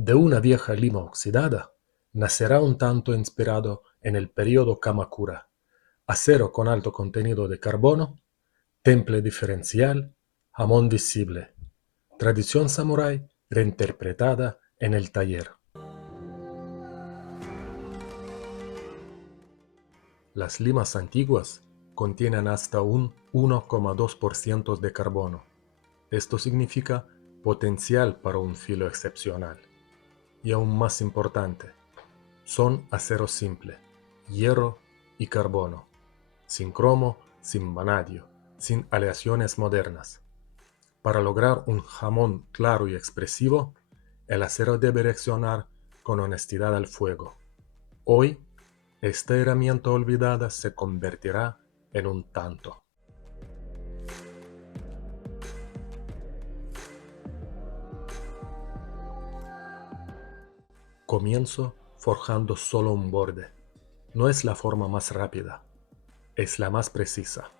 De una vieja lima oxidada nacerá un tanto inspirado en el período Kamakura, acero con alto contenido de carbono, temple diferencial, jamón visible, tradición samurái reinterpretada en el taller. Las limas antiguas contienen hasta un 1,2% de carbono. Esto significa potencial para un filo excepcional. Y aún más importante, son acero simple, hierro y carbono, sin cromo, sin vanadio, sin aleaciones modernas. Para lograr un jamón claro y expresivo, el acero debe reaccionar con honestidad al fuego. Hoy, esta herramienta olvidada se convertirá en un tanto. Comienzo forjando solo un borde. No es la forma más rápida, es la más precisa.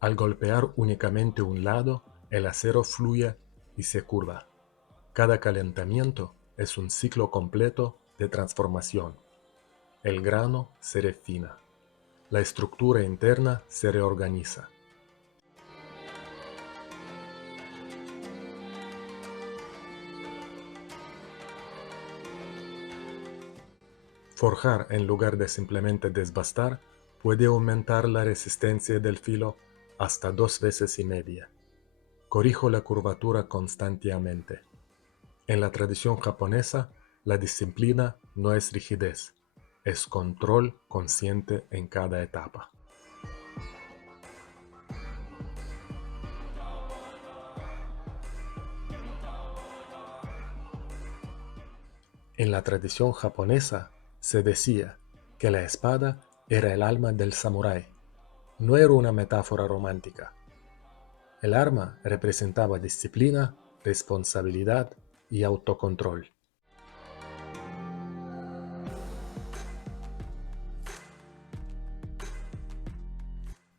Al golpear únicamente un lado, el acero fluye y se curva. Cada calentamiento es un ciclo completo de transformación. El grano se refina. La estructura interna se reorganiza. Forjar en lugar de simplemente desbastar puede aumentar la resistencia del filo hasta 2,5 veces. Corrijo la curvatura constantemente. En la tradición japonesa, la disciplina no es rigidez, es control consciente en cada etapa. En la tradición japonesa se decía que la espada era el alma del samurái. No era una metáfora romántica. El arma representaba disciplina, responsabilidad y autocontrol.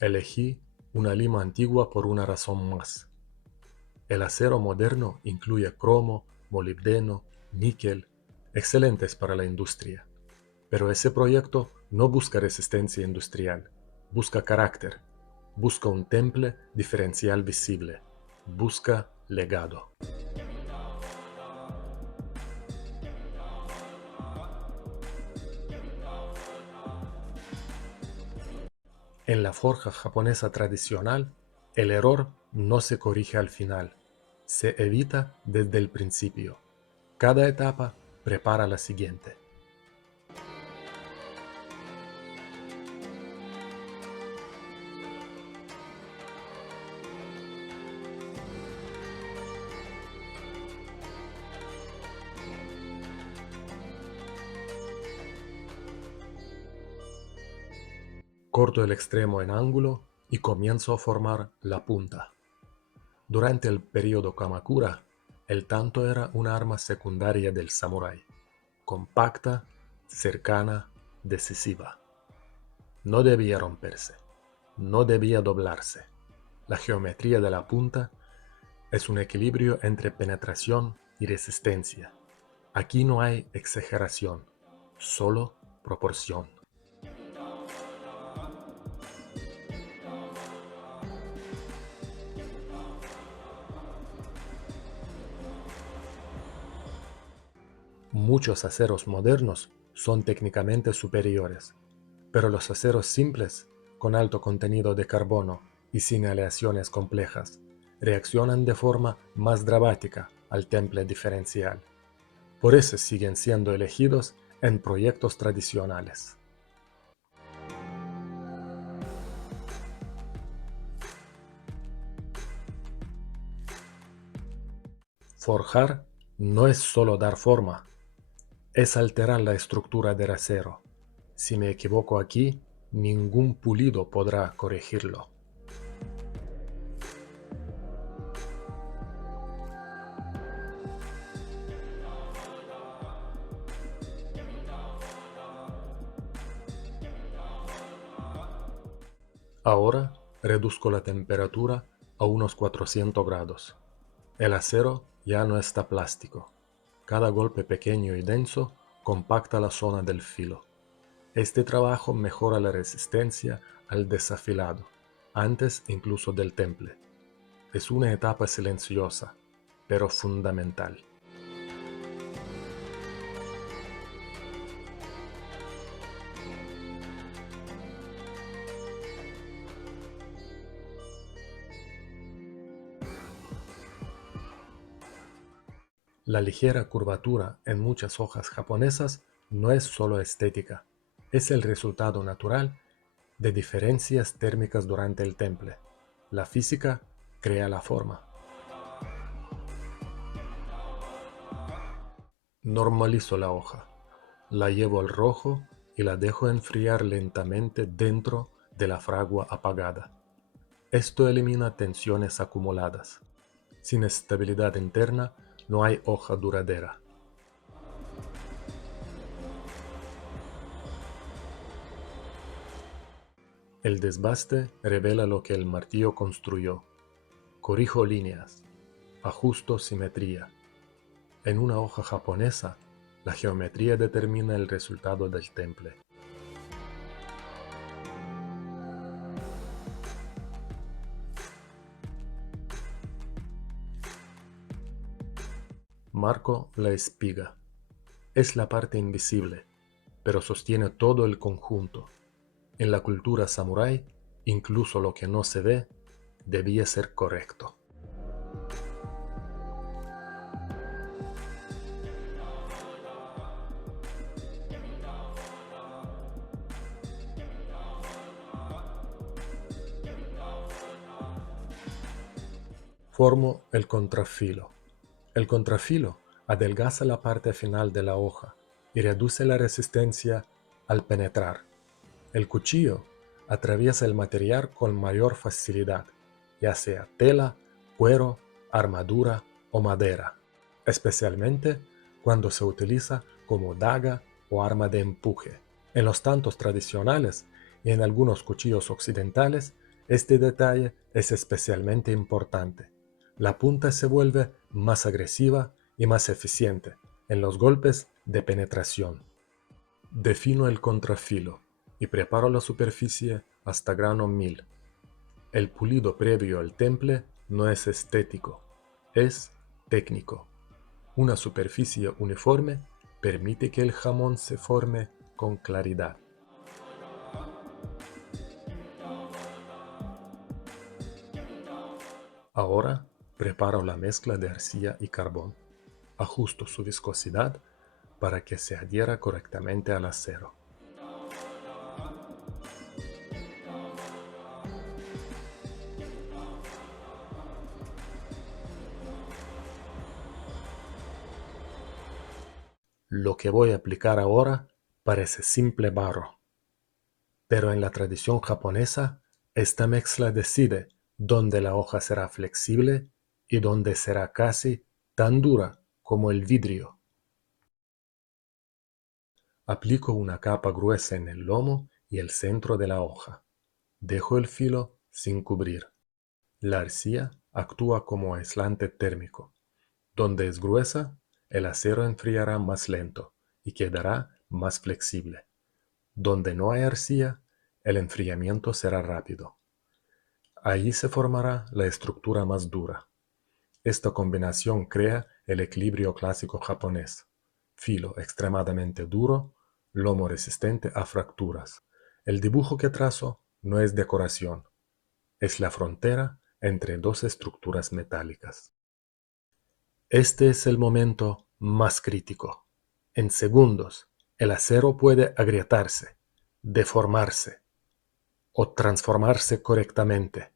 Elegí una lima antigua por una razón más. El acero moderno incluye cromo, molibdeno, níquel, excelentes para la industria. Pero ese proyecto no busca resistencia industrial, busca carácter, busca un temple diferencial visible, busca legado. En la forja japonesa tradicional, el error no se corrige al final, se evita desde el principio. Cada etapa prepara la siguiente. Corto el extremo en ángulo y comienzo a formar la punta. Durante el período Kamakura, el tanto era un arma secundaria del samurái, compacta, cercana, decisiva. No debía romperse, no debía doblarse. La geometría de la punta es un equilibrio entre penetración y resistencia. Aquí no hay exageración, solo proporción. Muchos aceros modernos son técnicamente superiores, pero los aceros simples, con alto contenido de carbono y sin aleaciones complejas, reaccionan de forma más dramática al temple diferencial. Por eso siguen siendo elegidos en proyectos tradicionales. Forjar no es solo dar forma, es alterar la estructura del acero. Si me equivoco aquí, ningún pulido podrá corregirlo. Ahora reduzco la temperatura a unos 400 grados. El acero ya no está plástico, Cada golpe pequeño y denso compacta la zona del filo. Este trabajo mejora la resistencia al desafilado, antes incluso del temple. Es una etapa silenciosa, pero fundamental. La ligera curvatura en muchas hojas japonesas no es solo estética, es el resultado natural de diferencias térmicas durante el temple. La física crea la forma. Normalizo la hoja, la llevo al rojo y la dejo enfriar lentamente dentro de la fragua apagada. Esto elimina tensiones acumuladas. Sin estabilidad interna no hay hoja duradera. El desbaste revela lo que el martillo construyó. Corrijo líneas, ajusto simetría. En una hoja japonesa, la geometría determina el resultado del temple. Marco la espiga. Es la parte invisible, pero sostiene todo el conjunto. En la cultura samurái, incluso lo que no se ve debía ser correcto. Formo el contrafilo. El contrafilo adelgaza la parte final de la hoja y reduce la resistencia al penetrar. El cuchillo atraviesa el material con mayor facilidad, ya sea tela, cuero, armadura o madera, especialmente cuando se utiliza como daga o arma de empuje. En los tantos tradicionales y en algunos cuchillos occidentales, este detalle es especialmente importante. La punta se vuelve más agresiva y más eficiente en los golpes de penetración. Defino el contrafilo y preparo la superficie hasta grano 1000. El pulido previo al temple no es estético, es técnico. Una superficie uniforme permite que el jamón se forme con claridad. Ahora preparo la mezcla de arcilla y carbón. Ajusto su viscosidad para que se adhiera correctamente al acero. Lo que voy a aplicar ahora parece simple barro, pero en la tradición japonesa, esta mezcla decide dónde la hoja será flexible y dónde será casi tan dura como el vidrio. Aplico una capa gruesa en el lomo y el centro de la hoja. Dejo el filo sin cubrir. La arcilla actúa como aislante térmico. Donde es gruesa, el acero enfriará más lento y quedará más flexible. Donde no hay arcilla, el enfriamiento será rápido. Allí se formará la estructura más dura. Esta combinación crea el equilibrio clásico japonés. Filo extremadamente duro, lomo resistente a fracturas. El dibujo que trazo no es decoración, es la frontera entre dos estructuras metálicas. Este es el momento más crítico. En segundos, el acero puede agrietarse, deformarse o transformarse correctamente.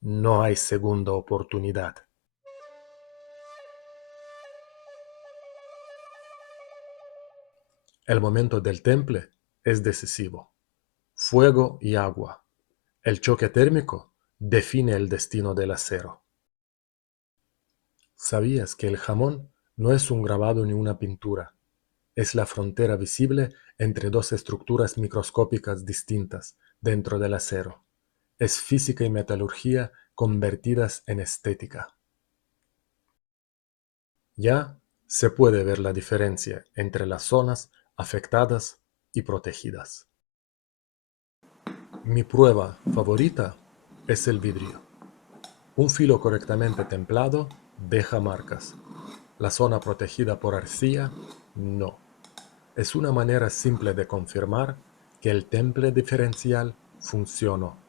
No hay segunda oportunidad. El momento del temple es decisivo. Fuego y agua. El choque térmico define el destino del acero. ¿Sabías que el jamón no es un grabado ni una pintura? Es la frontera visible entre dos estructuras microscópicas distintas dentro del acero. Es física y metalurgia convertidas en estética. Ya se puede ver la diferencia entre las zonas afectadas y protegidas. Mi prueba favorita es el vidrio. Un filo correctamente templado deja marcas. La zona protegida por arcilla, no. Es una manera simple de confirmar que el temple diferencial funcionó.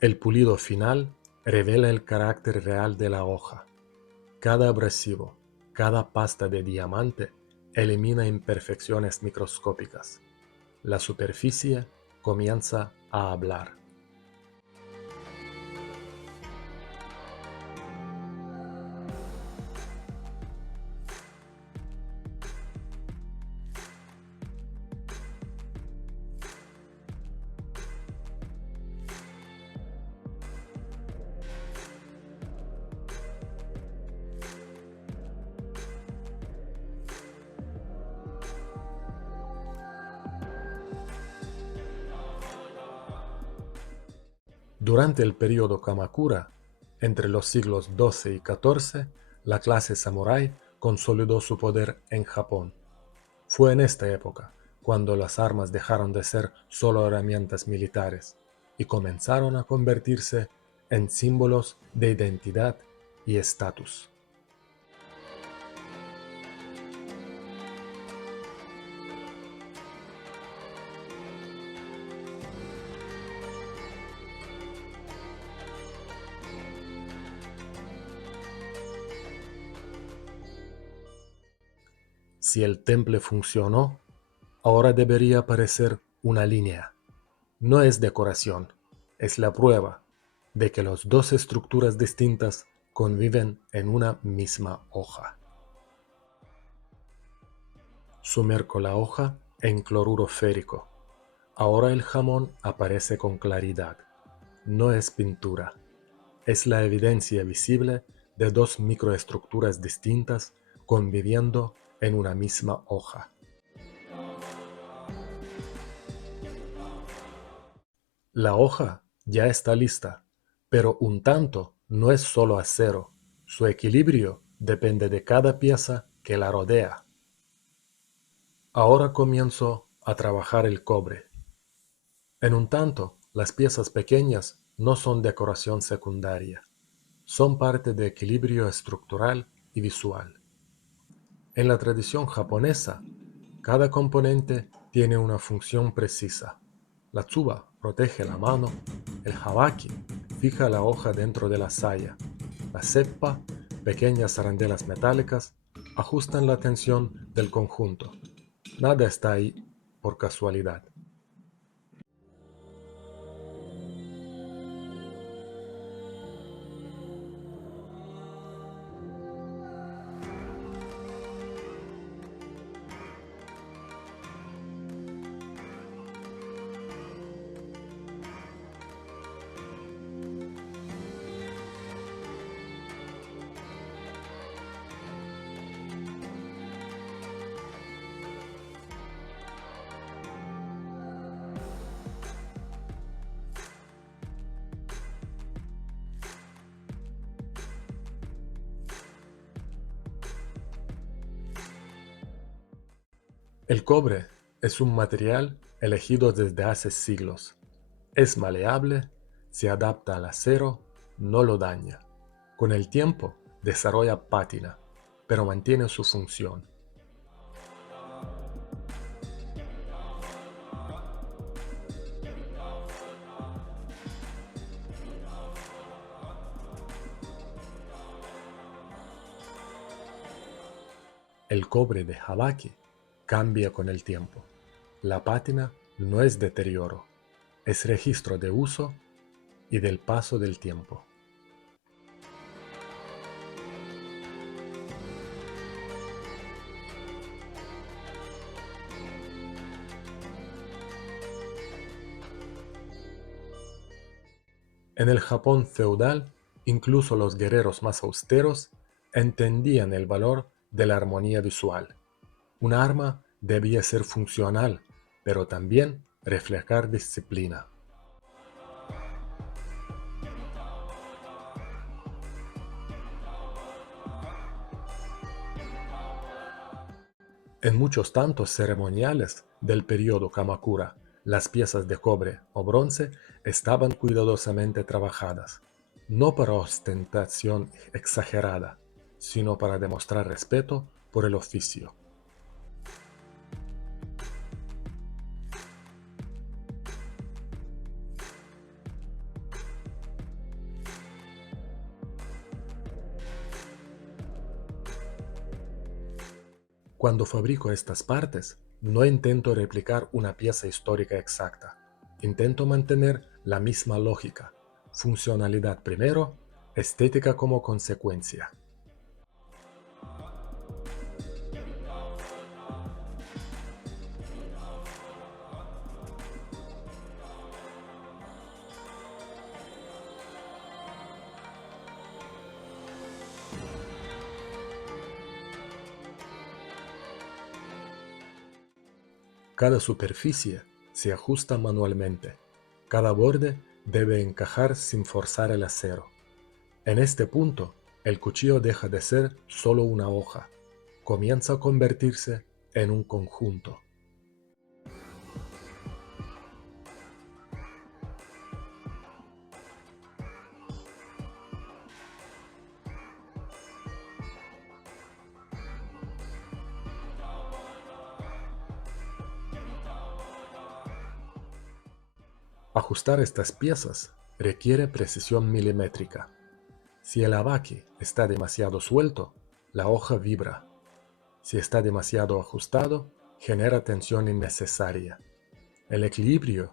El pulido final revela el carácter real de la hoja. Cada abrasivo, cada pasta de diamante elimina imperfecciones microscópicas. La superficie comienza a hablar. Durante el período Kamakura, entre los siglos XII y XIV, la clase samurái consolidó su poder en Japón. Fue en esta época cuando las armas dejaron de ser solo herramientas militares y comenzaron a convertirse en símbolos de identidad y estatus. Si el temple funcionó, ahora debería aparecer una línea. No es decoración, es la prueba de que las dos estructuras distintas conviven en una misma hoja. Sumerjo la hoja en cloruro férico. Ahora el jamón aparece con claridad. No es pintura, es la evidencia visible de dos microestructuras distintas conviviendo en una misma hoja. La hoja ya está lista, pero un tanto no es solo acero. Su equilibrio depende de cada pieza que la rodea. Ahora comienzo a trabajar el cobre. En un tanto, las piezas pequeñas no son decoración secundaria, son parte de equilibrio estructural y visual. En la tradición japonesa, cada componente tiene una función precisa. La tsuba protege la mano, el habaki fija la hoja dentro de la saya, la seppa, pequeñas arandelas metálicas, ajustan la tensión del conjunto. Nada está ahí por casualidad. El cobre es un material elegido desde hace siglos. Es maleable, se adapta al acero, no lo daña. Con el tiempo desarrolla pátina, pero mantiene su función. El cobre de Habaki cambia con el tiempo. La pátina no es deterioro, es registro de uso y del paso del tiempo. En el Japón feudal, incluso los guerreros más austeros entendían el valor de la armonía visual. Un arma Debía ser funcional, pero también reflejar disciplina. En muchos tantos ceremoniales del periodo Kamakura, las piezas de cobre o bronce estaban cuidadosamente trabajadas, no para ostentación exagerada, sino para demostrar respeto por el oficio. Cuando fabrico estas partes, no intento replicar una pieza histórica exacta. Intento mantener la misma lógica, funcionalidad primero, estética como consecuencia. Cada superficie se ajusta manualmente. Cada borde debe encajar sin forzar el acero. En este punto, el cuchillo deja de ser solo una hoja. Comienza a convertirse en un conjunto. Ajustar estas piezas requiere precisión milimétrica. Si el abaque está demasiado suelto, la hoja vibra. Si está demasiado ajustado, genera tensión innecesaria. El equilibrio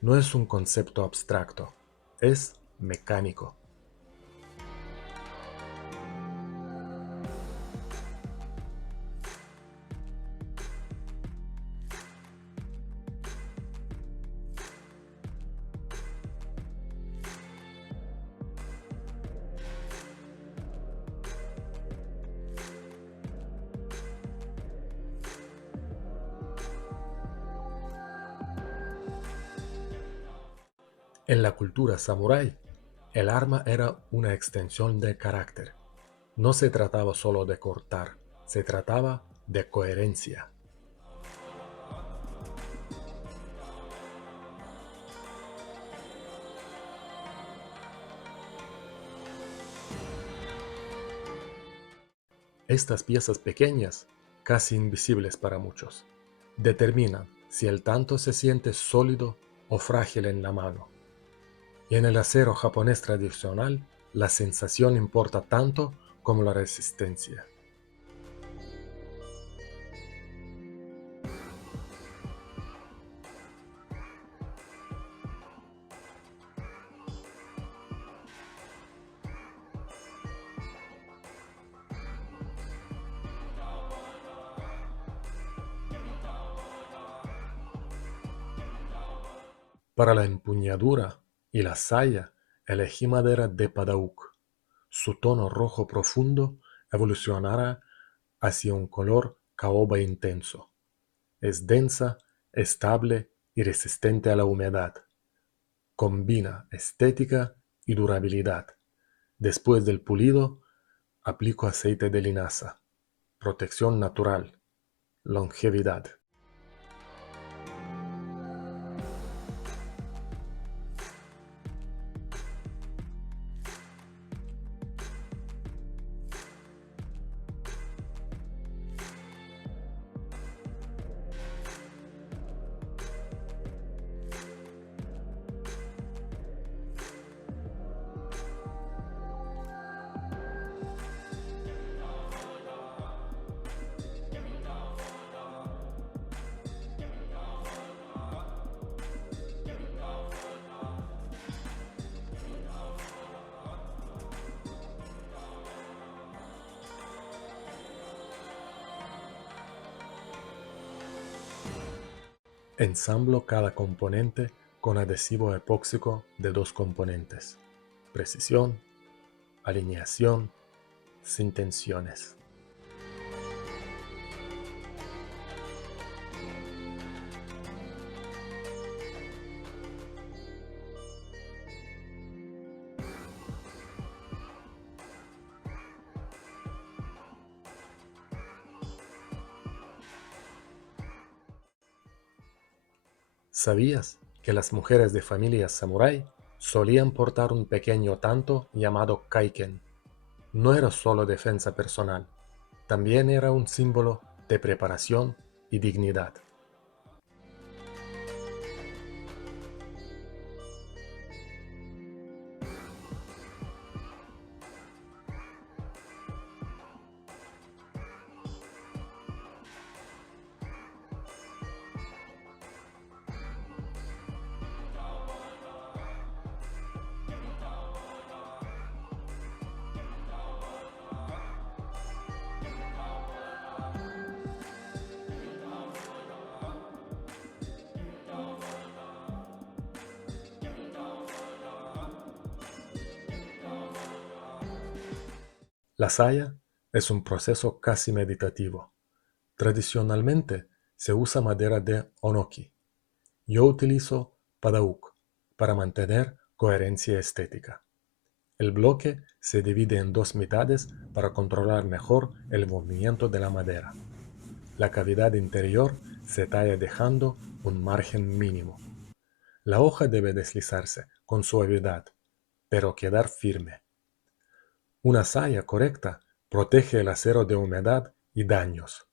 no es un concepto abstracto, es mecánico. En la cultura samurái, el arma era una extensión del carácter. No se trataba solo de cortar, se trataba de coherencia. Estas piezas pequeñas, casi invisibles para muchos, determinan si el tanto se siente sólido o frágil en la mano. Y en el acero japonés tradicional, la sensación importa tanto como la resistencia. Para la empuñadura y la saya, elegí madera de padauk. Su tono rojo profundo evolucionará hacia un color caoba intenso. Es densa, estable y resistente a la humedad. Combina estética y durabilidad. Después del pulido, aplico aceite de linaza. Protección natural. Longevidad. Ensamblo cada componente con adhesivo epóxico de 2 componentes. Precisión, alineación, sin tensiones. ¿Sabías que las mujeres de familias samurái solían portar un pequeño tanto llamado kaiken? No era solo defensa personal, también era un símbolo de preparación y dignidad. La saya es un proceso casi meditativo. Tradicionalmente se usa madera de onoki. Yo utilizo padauk para mantener coherencia estética. El bloque se divide en dos mitades para controlar mejor el movimiento de la madera. La cavidad interior se talla dejando un margen mínimo. La hoja debe deslizarse con suavidad, pero quedar firme. Una saya correcta protege el acero de humedad y daños.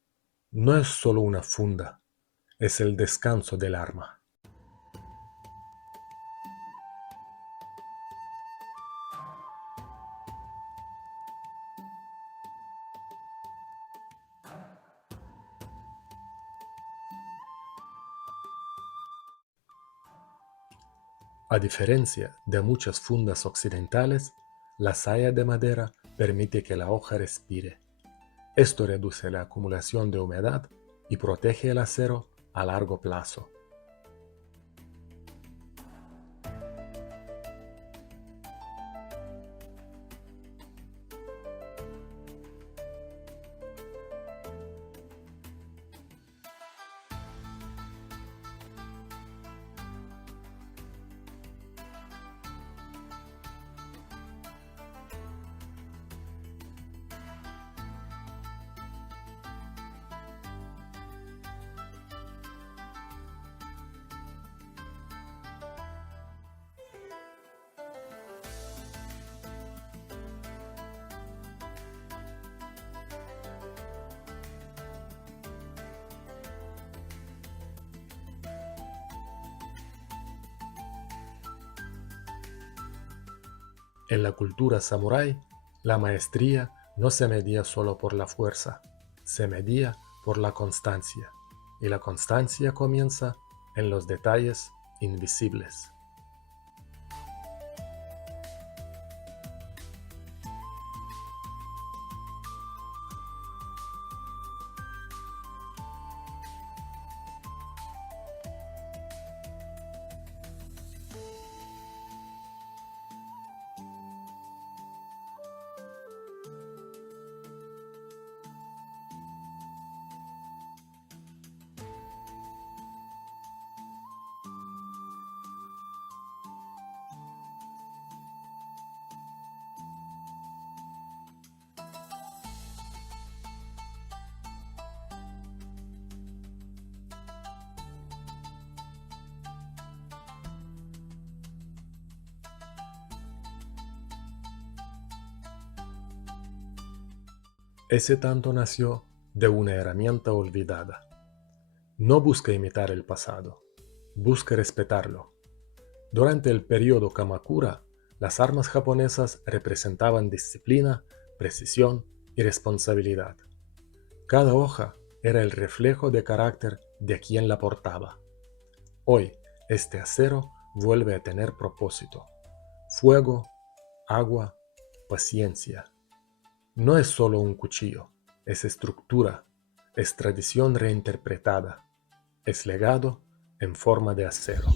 No es solo una funda, es el descanso del arma. A diferencia de muchas fundas occidentales, la saya de madera permite que la hoja respire. Esto reduce la acumulación de humedad y protege el acero a largo plazo. En la cultura samurái, la maestría no se medía solo por la fuerza, se medía por la constancia, y la constancia comienza en los detalles invisibles. Ese tanto nació de una herramienta olvidada. No busca imitar el pasado, busca respetarlo. Durante el periodo Kamakura, las armas japonesas representaban disciplina, precisión y responsabilidad. Cada hoja era el reflejo de carácter de quien la portaba. Hoy, este acero vuelve a tener propósito: fuego, agua, paciencia. No es solo un cuchillo, es estructura, es tradición reinterpretada, es legado en forma de acero.